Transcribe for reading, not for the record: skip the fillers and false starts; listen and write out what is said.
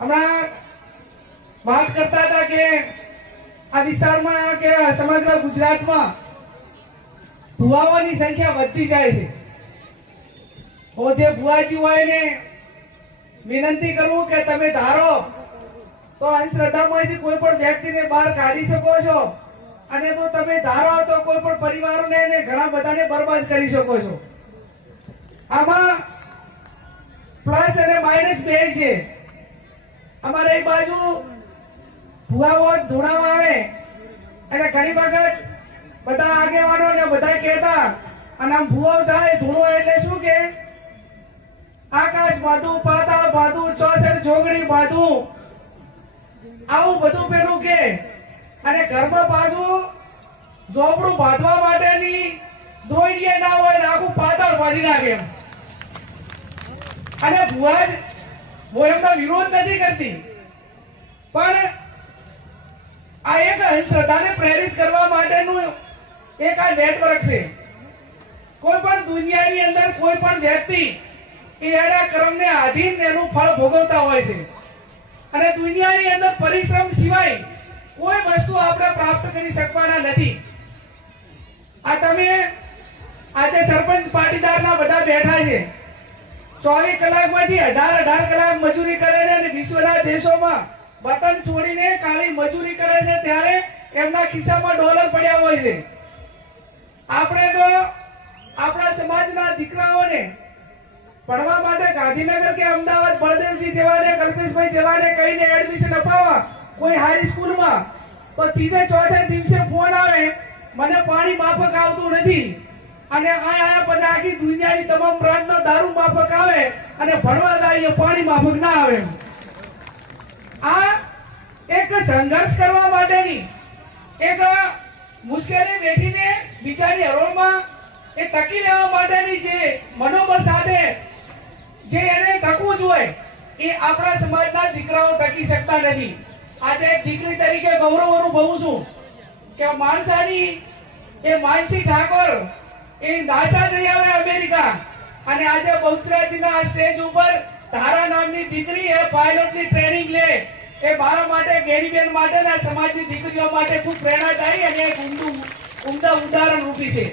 હમણાં વાત કરતા હતા કે આ વિસ્તારમાં કે સમગ્ર ગુજરાતમાં ભુવાઓની સંખ્યા વધતી જાય છે. હું જે ભુવાજી હોય ને વિનંતી કરું કે તમે ધારો તો અંધશ્રદ્ધામાંથી કોઈ પણ વ્યક્તિને બહાર કાઢી શકો છો, અને તો તમે ધારો તો કોઈ પણ પરિવારોને ને ઘણા બધાને બરબાદ કરી શકો છો. આમાં પ્લસ અને માઇનસ બે છે. અમારે એક બાજુ ભુવાઓ ધૂણાવા આવે અને ઘણી વખત બધા આગેવાનો ને બધા કહેતા, અને આમ ભુવાઓ થાય ધૂણો એટલે શું કે આકાશ બાંધું, પાતાળ બાંધું, 64 જોગણી બાંધું, આવું બધું પેલું કે, અને ઘરમાં બાજુ ઝોપડું બાંધવા માટેની દોઈડિયા ના હોય ને આખું પાતાળ બાંધી નાખે. અને ભુવા જ હું એમનો વિરોધ નથી કરતી, પણ આ એક અંધશ્રદ્ધાને પ્રેરિત કરવા માટેનું એક આ નેટવર્ક છે. કોઈ પણ દુનિયાની અંદર કોઈ પણ વ્યક્તિ એના કર્મને આધીન એનું ફળ ભોગવતા હોય છે, અને દુનિયાની અંદર પરિશ્રમ સિવાય કોઈ વસ્તુ આપણે પ્રાપ્ત કરી શકવાના નથી. આ તમે આજે સરપંચ પાટીદારના બધા બેઠા છે, 24 કલાકમાંથી 18 કલાક મજૂરી કરે છે, અને વિશ્વના દેશોમાં વતન છોડીને કાળી મજૂરી કરે છે, ત્યારે એમના ખિસ્સામાં ડોલર પડ્યા હોય છે. આપણે તો આપણા સમાજના દીકરાઓને ભણવા માટે ગાંધીનગર કે અમદાવાદ બળદેવજી જેવાને, કલ્પેશભાઈ જેવાને કહીને એડમિશન અપાવવા કોઈ હાઈ સ્કૂલમાં, તો 3 ચોથે દિવસે ફોન આવે, મને પાણી માફક આવતું નથી, અને આ પછી આખી દુનિયાની તમામ બ્રાન્ડનો દારૂ માફક આવે અને ભણવા જાય પાણી માફક ના આવે. આ એક સંઘર્ષ કરવા માટેની એક મુશ્કેલી બેઠીને બીજાની હરોળમાં એ ટકી રહેવા માટેની જે મનોબળ સાથે જે એને ટકવું જોઈએ, એ આપણા સમાજના દીકરાઓ ટકી શકતા નથી. આજે એક દીકરી તરીકે ગૌરવ અનુભવું છું કે માણસાની એ માનસી ઠાકોર એ નાસા જઈ આવે અમેરિકા, અને આજે બહુચરાજીના સ્ટેજ ઉપર ધારા નામની દીકરી એ પાયલોટની ટ્રેનિંગ લે. એ મારા માટે, ગેરીબેન માટે, સમાજની દીકરીઓ માટે ખૂબ પ્રેરણાદાયી અને એક ઉમદા ઉદાહરણ રૂપી છે.